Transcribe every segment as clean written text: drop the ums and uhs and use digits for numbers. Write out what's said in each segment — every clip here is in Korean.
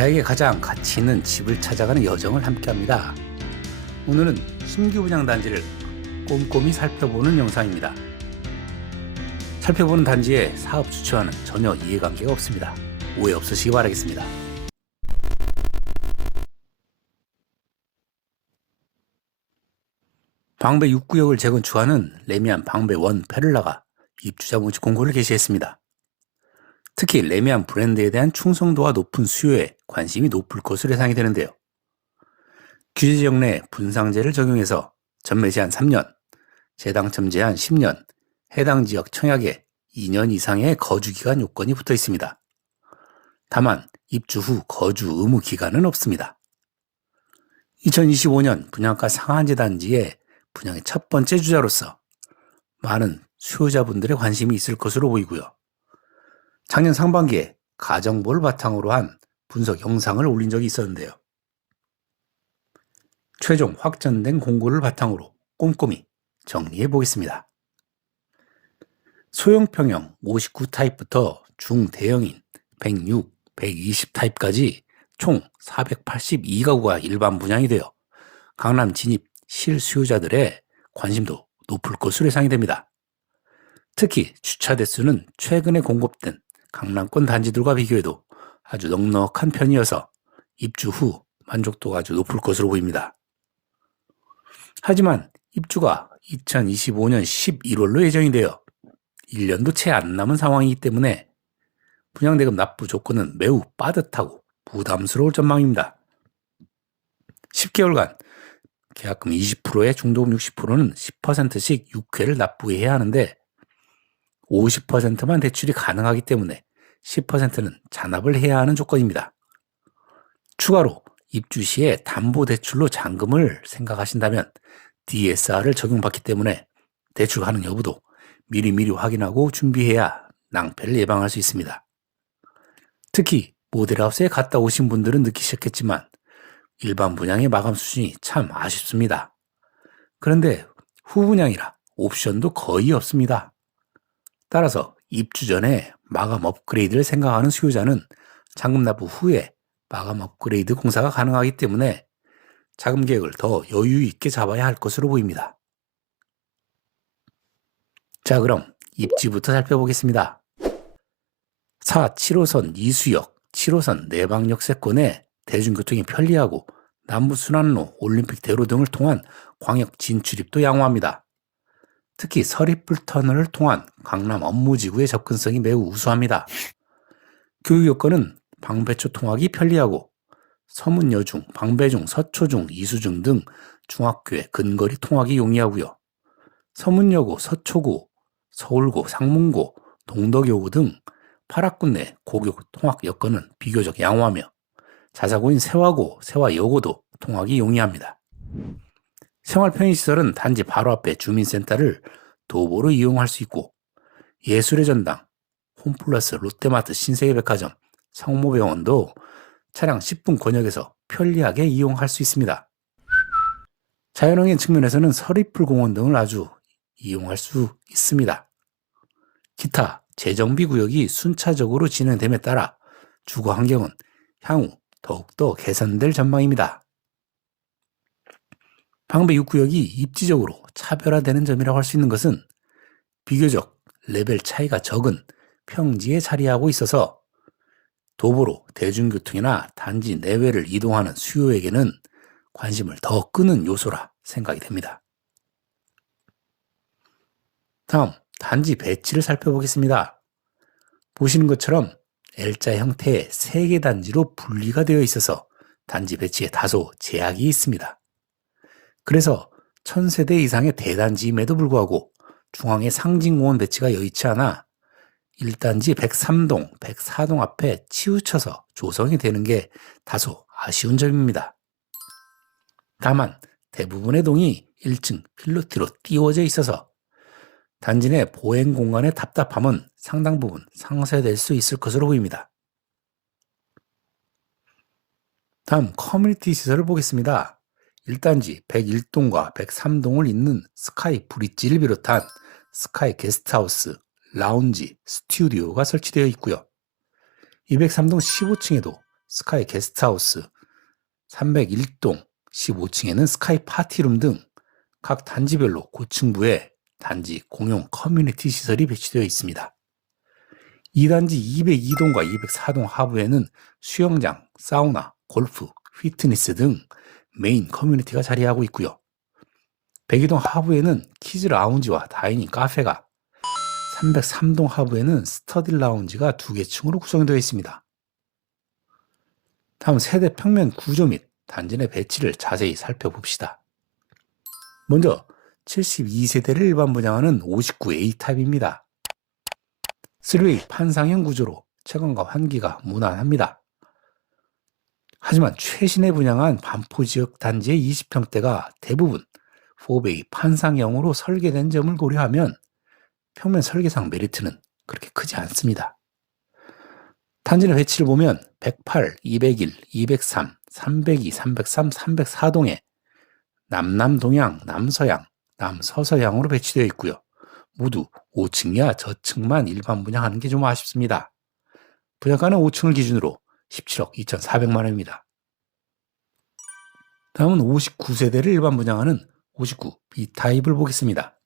나에게 가장 가치 있는 집을 찾아가는 여정을 함께합니다. 오늘은 신규 분양 단지를 꼼꼼히 살펴보는 영상입니다. 살펴보는 단지의 사업 주체와는 전혀 이해관계가 없습니다. 오해 없으시기 바라겠습니다. 방배 6구역을 재건축하는 레미안 방배 1 페를라가 입주자 모집 공고를 게시했습니다. 특히 레미안 브랜드에 대한 충성도가 높은 수요에 관심이 높을 것으로 예상이 되는데요. 규제 지역 내 분상제를 적용해서 전매 제한 3년, 재당첨 제한 10년, 해당 지역 청약에 2년 이상의 거주기간 요건이 붙어 있습니다. 다만 입주 후 거주 의무 기간은 없습니다. 2025년 분양가 상한제 단지의 분양의 첫 번째 주자로서 많은 수요자분들의 관심이 있을 것으로 보이고요. 작년 상반기에 가정부를 바탕으로 한 분석 영상을 올린 적이 있었는데요. 최종 확정된 공고를 바탕으로 꼼꼼히 정리해 보겠습니다. 소형평형 59 타입부터 중대형인 106, 120 타입까지 총 482가구가 일반 분양이 되어 강남 진입 실수요자들의 관심도 높을 것으로 예상이 됩니다. 특히 주차 대수는 최근에 공급된 강남권 단지들과 비교해도 아주 넉넉한 편이어서 입주 후 만족도가 아주 높을 것으로 보입니다. 하지만 입주가 2025년 11월로 예정이 되어 1년도 채 안 남은 상황이기 때문에 분양대금 납부 조건은 매우 빠듯하고 부담스러울 전망입니다. 10개월간 계약금 20%에 중도금 60%는 10%씩 6회를 납부해야 하는데 50%만 대출이 가능하기 때문에 10%는 잔압을 해야 하는 조건입니다. 추가로 입주 시에 담보대출로 잔금을 생각하신다면 DSR을 적용받기 때문에 대출 가능 여부도 미리미리 확인하고 준비해야 낭패를 예방할 수 있습니다. 특히 모델하우스에 갔다 오신 분들은 느끼셨겠지만 일반 분양의 마감 수준이 참 아쉽습니다. 그런데 후분양이라 옵션도 거의 없습니다. 따라서 입주 전에 마감 업그레이드를 생각하는 수요자는 잔금 납부 후에 마감 업그레이드 공사가 가능하기 때문에 자금 계획을 더 여유 있게 잡아야 할 것으로 보입니다. 자, 그럼 입지부터 살펴보겠습니다. 4, 7호선 이수역, 7호선 내방역세권에 대중교통이 편리하고 남부순환로, 올림픽대로 등을 통한 광역 진출입도 양호합니다. 특히 서리풀터널을 통한 강남 업무지구의 접근성이 매우 우수합니다. 교육 여건은 방배초 통학이 편리하고 서문여중, 방배중, 서초중, 이수중 등 중학교의 근거리 통학이 용이하고요. 서문여고, 서초고, 서울고, 상문고, 동덕여고 등 8학군 내 고교 통학 여건은 비교적 양호하며 자사고인 세화고, 세화여고도 통학이 용이합니다. 생활 편의시설은 단지 바로 앞에 주민센터를 도보로 이용할 수 있고 예술의 전당, 홈플러스, 롯데마트, 신세계백화점, 성모병원도 차량 10분 권역에서 편리하게 이용할 수 있습니다. 자연환경 측면에서는 서리풀공원 등을 아주 이용할 수 있습니다. 기타 재정비 구역이 순차적으로 진행됨에 따라 주거 환경은 향후 더욱더 개선될 전망입니다. 방배 6구역이 입지적으로 차별화되는 점이라고 할 수 있는 것은 비교적 레벨 차이가 적은 평지에 자리하고 있어서 도보로 대중교통이나 단지 내외를 이동하는 수요에게는 관심을 더 끄는 요소라 생각이 됩니다. 다음, 단지 배치를 살펴보겠습니다. 보시는 것처럼 L자 형태의 3개 단지로 분리가 되어 있어서 단지 배치에 다소 제약이 있습니다. 그래서 1000세대 이상의 대단지임에도 불구하고 중앙에 상징공원 배치가 여의치 않아 1단지 103동, 104동 앞에 치우쳐서 조성이 되는 게 다소 아쉬운 점입니다. 다만 대부분의 동이 1층 필로티로 띄워져 있어서 단지 내 보행 공간의 답답함은 상당 부분 상쇄될 수 있을 것으로 보입니다. 다음 커뮤니티 시설을 보겠습니다. 1단지 101동과 103동을 잇는 스카이 브릿지를 비롯한 스카이 게스트하우스, 라운지, 스튜디오가 설치되어 있고요. 203동 15층에도 스카이 게스트하우스, 301동 15층에는 스카이 파티룸 등 각 단지별로 고층부에 단지 공용 커뮤니티 시설이 배치되어 있습니다. 이 단지 202동과 204동 하부에는 수영장, 사우나, 골프, 피트니스 등 메인 커뮤니티가 자리하고 있고요. 102동 하부에는 키즈 라운지와 다이닝 카페가, 303동 하부에는 스터디 라운지가 2개 층으로 구성되어 있습니다. 다음 세대 평면 구조 및 단지 내 배치를 자세히 살펴봅시다. 먼저 72세대를 일반 분양하는 59A 타입입니다. 3웨이 판상형 구조로 채광과 환기가 무난합니다. 하지만 최신에 분양한 반포 지역 단지의 20평대가 대부분 4베이 판상형으로 설계된 점을 고려하면 평면 설계상 메리트는 그렇게 크지 않습니다. 단지 내 배치를 보면 108, 201, 203, 302, 303, 304동에 남남동향, 남서향, 남서서향으로 배치되어 있고요. 모두 5층이야 저층만 일반 분양하는 게 좀 아쉽습니다. 분양가는 5층을 기준으로 17억 2,400만 원입니다. 다음은 59세대를 일반 분양하는 59 B타입을 보겠습니다.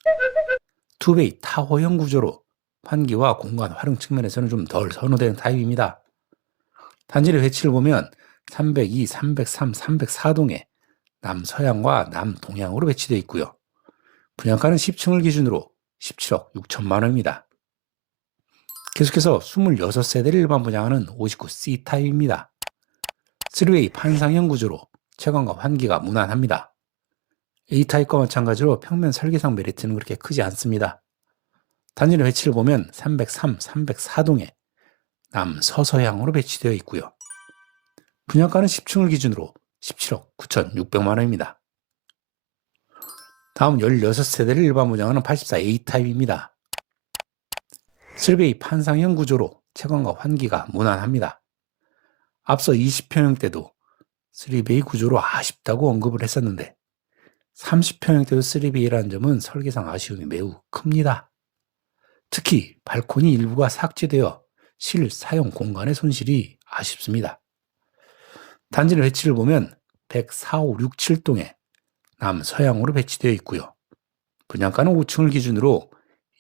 2베이 타워형 구조로 환기와 공간 활용 측면에서는 좀 덜 선호되는 타입입니다. 단지 내 배치를 보면 302, 303, 304동에 남서향과 남동향으로 배치되어 있고요. 분양가는 10층을 기준으로 17억 6천만 원입니다. 계속해서 26세대를 일반 분양하는 59C 타입입니다. 3웨이 판상형 구조로 채광과 환기가 무난합니다. A타입과 마찬가지로 평면 설계상 메리트는 그렇게 크지 않습니다. 단지 내 배치를 보면 303, 304동에 남서서향으로 배치되어 있고요. 분양가는 10층을 기준으로 17억 9,600만 원입니다. 다음 16세대를 일반 분양하는 84A 타입입니다. 3베이 판상형 구조로 채광과 환기가 무난합니다. 앞서 20평형대도 3베이 구조로 아쉽다고 언급을 했었는데 30평형대도 3베이라는 점은 설계상 아쉬움이 매우 큽니다. 특히 발코니 일부가 삭제되어 실사용 공간의 손실이 아쉽습니다. 단지 내 배치를 보면 104, 5, 6, 7동에 남서향으로 배치되어 있고요. 분양가는 5층을 기준으로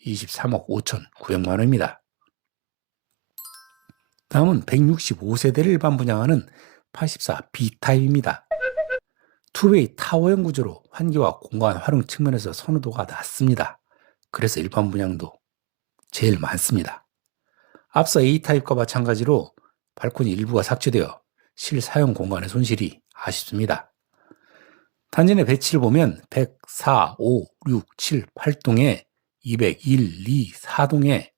23억 5,900만 원입니다. 다음은 165세대를 일반 분양하는 84B 타입입니다. 2웨이 타워형 구조로 환기와 공간 활용 측면에서 선호도가 낮습니다. 그래서 일반 분양도 제일 많습니다. 앞서 A타입과 마찬가지로 발코니 일부가 삭제되어 실사용 공간의 손실이 아쉽습니다. 단지 내 배치를 보면 104, 5, 6, 7, 8동에 201, 2, 4동에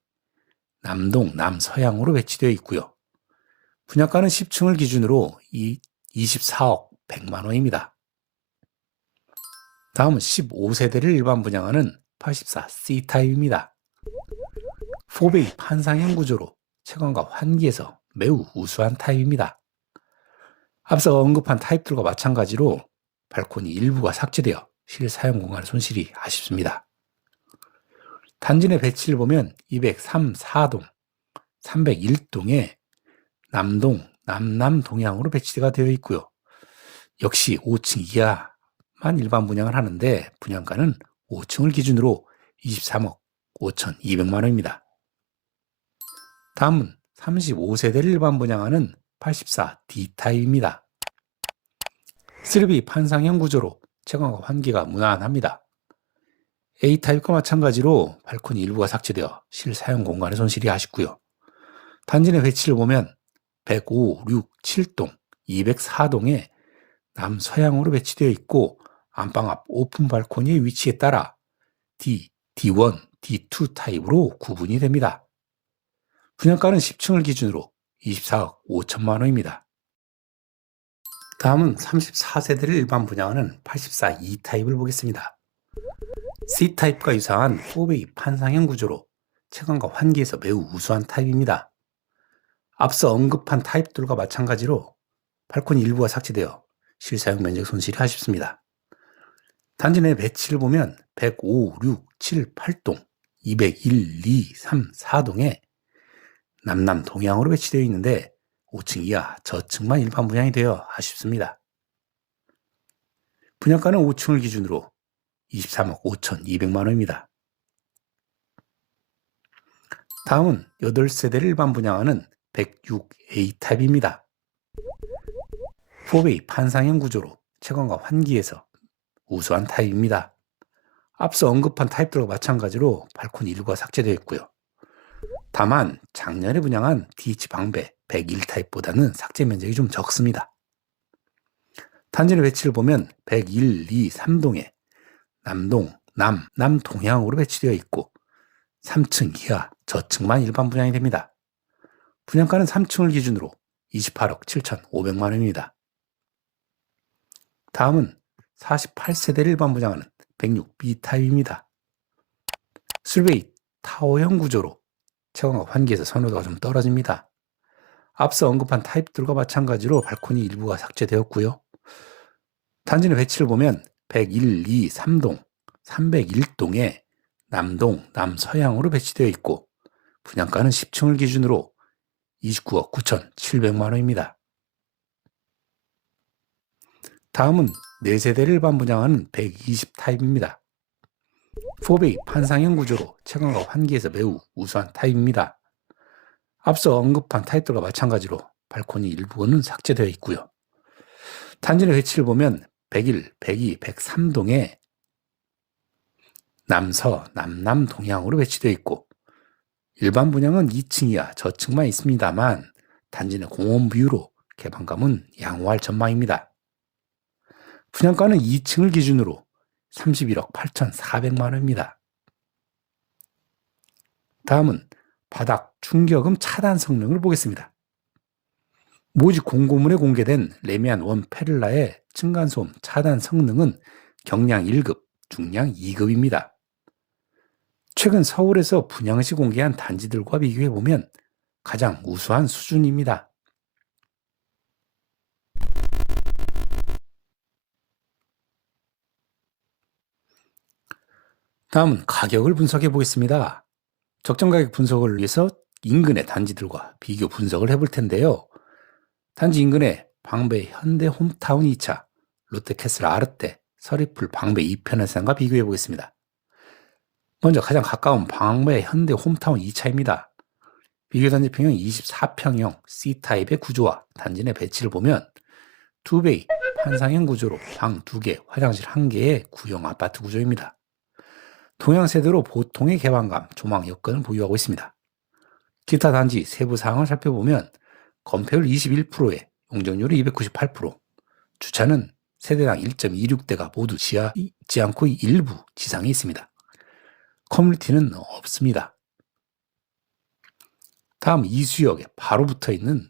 남동, 남서향으로 배치되어 있고요. 분양가는 10층을 기준으로 24억 100만 원입니다. 다음은 15세대를 일반 분양하는 84C 타입입니다. 4베이 판상형 구조로 채광과 환기에서 매우 우수한 타입입니다. 앞서 언급한 타입들과 마찬가지로 발코니 일부가 삭제되어 실사용 공간의 손실이 아쉽습니다. 단지 내 배치를 보면 203, 4동, 301동에 남동, 남남동향으로 배치가 되어 있고요. 역시 5층 이하만 일반 분양을 하는데 분양가는 5층을 기준으로 23억 5,200만 원입니다. 다음은 35세대를 일반 분양하는 84D 타입입니다. 3B 판상형 구조로 채광과 환기가 무난합니다. A타입과 마찬가지로 발코니 일부가 삭제되어 실사용 공간의 손실이 아쉽고요. 단지 내 배치를 보면 105, 6, 7동, 204동에 남서향으로 배치되어 있고 안방 앞 오픈 발코니의 위치에 따라 D, D1, D2 타입으로 구분이 됩니다. 분양가는 10층을 기준으로 24억 5천만 원입니다. 다음은 34세대를 일반 분양하는 84E 타입을 보겠습니다. C타입과 유사한 4베이 판상형 구조로 채광과 환기에서 매우 우수한 타입입니다. 앞서 언급한 타입들과 마찬가지로 발코니 일부가 삭제되어 실사용 면적 손실이 아쉽습니다. 단지 내 배치를 보면 105, 6, 7, 8동, 201, 2, 3, 4동에 남남동향으로 배치되어 있는데 5층 이하 저층만 일반 분양이 되어 아쉽습니다. 분양가는 5층을 기준으로 23억 5,200만 원입니다. 다음은 8세대를 일반 분양하는 106A타입입니다. 4베이 판상형 구조로 채광과 환기에서 우수한 타입입니다. 앞서 언급한 타입들과 마찬가지로 발코니 일부가 삭제되어 있고요. 다만 작년에 분양한 DH 방배 101타입보다는 삭제 면적이 좀 적습니다. 단지 내 배치를 보면 101, 2, 3동에 남동, 남동향으로 배치되어 있고 3층 이하 저층만 일반 분양이 됩니다. 분양가는 3층을 기준으로 28억 7,500만 원입니다. 다음은 48세대를 일반 분양하는 106B 타입입니다. 3베이 타워형 구조로 채광과 환기에서 선호도가 좀 떨어집니다. 앞서 언급한 타입들과 마찬가지로 발코니 일부가 삭제되었고요. 단지 내 배치를 보면 101, 2, 3동, 301동에 남동, 남서향으로 배치되어 있고 분양가는 10층을 기준으로 29억 9,700만 원입니다. 다음은 4세대를 일반 분양하는 120타입입니다. 4베이 판상형 구조로 채광과 환기에서 매우 우수한 타입입니다. 앞서 언급한 타입들과 마찬가지로 발코니 일부는 삭제되어 있고요. 단지 내 배치를 보면 101, 102, 103동에 남서, 남남 동향으로 배치되어 있고 일반 분양은 2층 이하 저층만 있습니다만 단지 내 공원 뷰로 개방감은 양호할 전망입니다. 분양가는 2층을 기준으로 31억 8,400만 원입니다. 다음은 바닥 충격음 차단 성능을 보겠습니다. 모집 공고문에 공개된 레미안 원 페를라의 층간소음 차단 성능은 경량 1급, 중량 2급입니다. 최근 서울에서 분양 시 공개한 단지들과 비교해보면 가장 우수한 수준입니다. 다음은 가격을 분석해 보겠습니다. 적정 가격 분석을 위해서 인근의 단지들과 비교 분석을 해볼 텐데요. 단지 인근의 방배 현대 홈타운 2차, 롯데캐슬 아르떼, 서리풀 방배 2편 해상과 비교해 보겠습니다. 먼저 가장 가까운 방배 현대 홈타운 2차입니다. 비교 단지 평형 24평형 C타입의 구조와 단지 내 배치를 보면 2베이 판상형 구조로 방 2개, 화장실 1개의 구형 아파트 구조입니다. 동양 세대로 보통의 개방감, 조망 여건을 보유하고 있습니다. 기타 단지 세부 사항을 살펴보면 건폐율 21%에 용적률이 298%, 주차는 세대당 1.26대가 모두 지하에 있지 않고 일부 지상에 있습니다. 커뮤니티는 없습니다. 다음 이수역에 바로 붙어 있는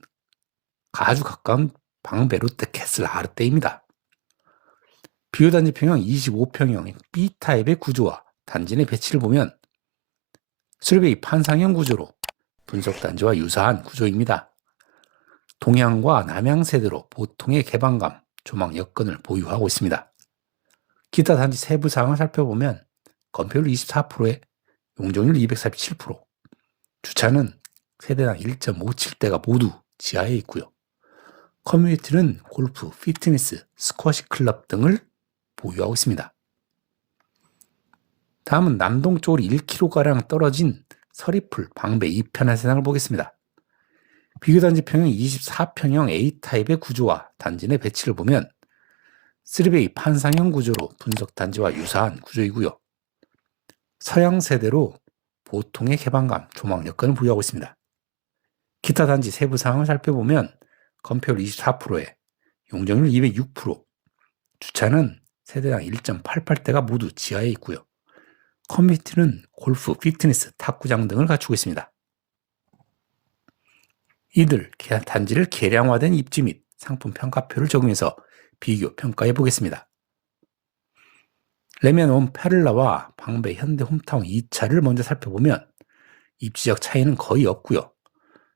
아주 가까운 방배 롯데캐슬 아르떼입니다. 비교 단지 평형 25평형 B타입의 구조와 단지 내 배치를 보면 3베이 판상형 구조로 분석 단지와 유사한 구조입니다. 동향과 남향 세대로 보통의 개방감, 조망 여건을 보유하고 있습니다. 기타 단지 세부 사항을 살펴보면 건폐율 24%에 용적률 247%, 주차는 세대당 1.57대가 모두 지하에 있고요. 커뮤니티는 골프, 피트니스, 스쿼시 클럽 등을 보유하고 있습니다. 다음은 남동쪽으로 1km가량 떨어진 서리풀 방배 2편 해상을 보겠습니다. 비교 단지 평형 24평형 A타입의 구조와 단지 내 배치를 보면 3베이 판상형 구조로 분석 단지와 유사한 구조이고요. 서양 세대로 보통의 개방감, 조망 여건을 보유하고 있습니다. 기타 단지 세부 사항을 살펴보면 건폐율 24%에 용적률 206%, 주차는 세대당 1.88대가 모두 지하에 있고요. 커뮤니티는 골프, 피트니스, 탁구장 등을 갖추고 있습니다. 이들 단지를 개량화된 입지 및 상품 평가표를 적용해서 비교 평가해 보겠습니다. 레미안 원 페를라와 방배 현대 홈타운 2차를 먼저 살펴보면 입지적 차이는 거의 없고요.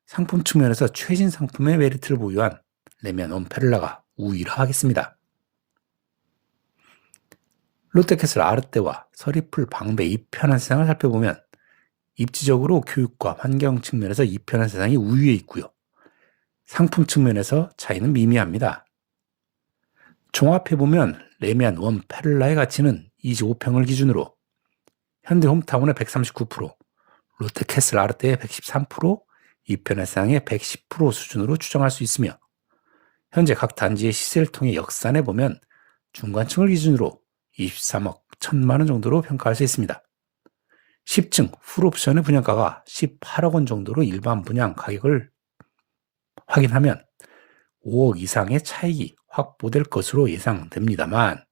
상품 측면에서 최신 상품의 메리트를 보유한 레미안 원 페를라가 우위하겠습니다. 롯데캐슬 아르떼와 서리풀 방배 2편 세상을 살펴보면 입지적으로 교육과 환경 측면에서 2편 세상이 우위에 있고요. 상품 측면에서 차이는 미미합니다. 종합해보면 레미안 원 페를라의 가치는 25평을 기준으로 현대홈타운의 139%, 롯데캐슬 아르테의 113%, 이편해상의 110% 수준으로 추정할 수 있으며 현재 각 단지의 시세를 통해 역산해보면 중간층을 기준으로 23억 1천만 원 정도로 평가할 수 있습니다. 10층 풀옵션의 분양가가 18억 원 정도로 일반 분양 가격을 확인하면 5억 이상의 차익이 확보될 것으로 예상됩니다만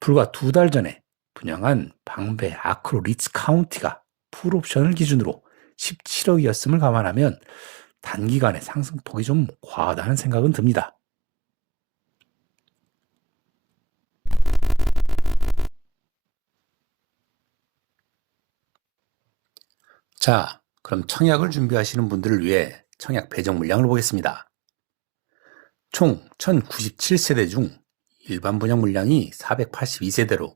불과 2달 전에 분양한 방배 아크로 리츠 카운티가 풀옵션을 기준으로 17억이었음을 감안하면 단기간에 상승폭이 좀 과하다는 생각은 듭니다. 자, 그럼 청약을 준비하시는 분들을 위해 청약 배정 물량을 보겠습니다. 총 1097세대 중 일반 분양 물량이 482세대로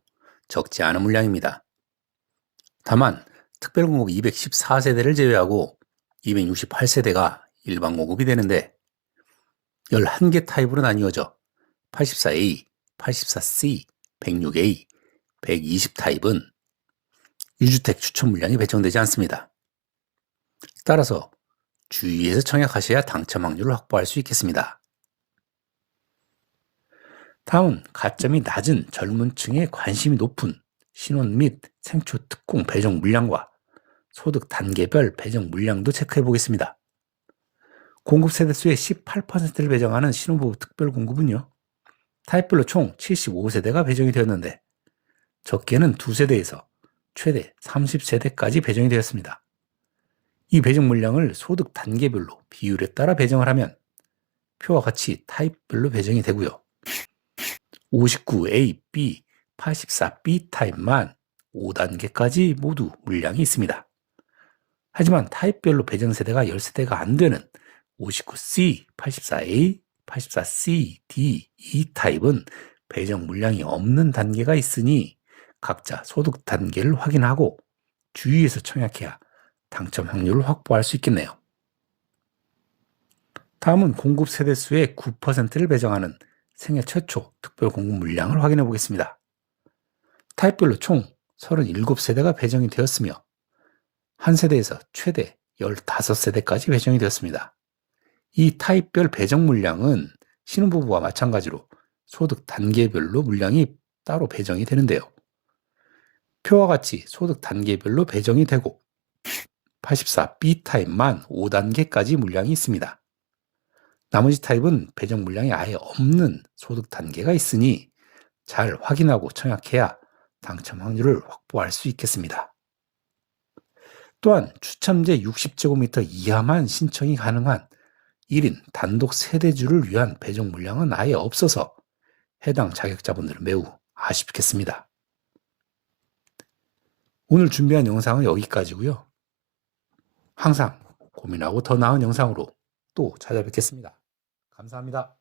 적지 않은 물량입니다. 다만 특별공급 214세대를 제외하고 268세대가 일반 공급이 되는데 11개 타입으로 나뉘어져 84A, 84C, 106A, 120 타입은 유주택 추천 물량이 배정되지 않습니다. 따라서 주의해서 청약하셔야 당첨 확률을 확보할 수 있겠습니다. 다음은 가점이 낮은 젊은 층에 관심이 높은 신혼 및 생초 특공 배정 물량과 소득 단계별 배정 물량도 체크해 보겠습니다. 공급 세대수의 18%를 배정하는 신혼부부 특별 공급은요, 타입별로 총 75세대가 배정이 되었는데 적게는 2세대에서 최대 30세대까지 배정이 되었습니다. 이 배정 물량을 소득 단계별로 비율에 따라 배정을 하면 표와 같이 타입별로 배정이 되고요. 59A, B, 84B 타입만 5단계까지 모두 물량이 있습니다. 하지만 타입별로 배정 세대가 10세대가 안 되는 59C, 84A, 84C, D, E 타입은 배정 물량이 없는 단계가 있으니 각자 소득 단계를 확인하고 주의해서 청약해야 당첨 확률을 확보할 수 있겠네요. 다음은 공급 세대수의 9%를 배정하는 생애 최초 특별 공급 물량을 확인해 보겠습니다. 타입별로 총 37세대가 배정이 되었으며 한 세대에서 최대 15세대까지 배정이 되었습니다. 이 타입별 배정 물량은 신혼부부와 마찬가지로 소득 단계별로 물량이 따로 배정이 되는데요. 표와 같이 소득 단계별로 배정이 되고 84B 타입만 5단계까지 물량이 있습니다. 나머지 타입은 배정 물량이 아예 없는 소득 단계가 있으니 잘 확인하고 청약해야 당첨 확률을 확보할 수 있겠습니다. 또한 추첨제 60제곱미터 이하만 신청이 가능한 1인 단독 세대주를 위한 배정 물량은 아예 없어서 해당 자격자분들은 매우 아쉽겠습니다. 오늘 준비한 영상은 여기까지고요. 항상 고민하고 더 나은 영상으로 또 찾아뵙겠습니다. 감사합니다.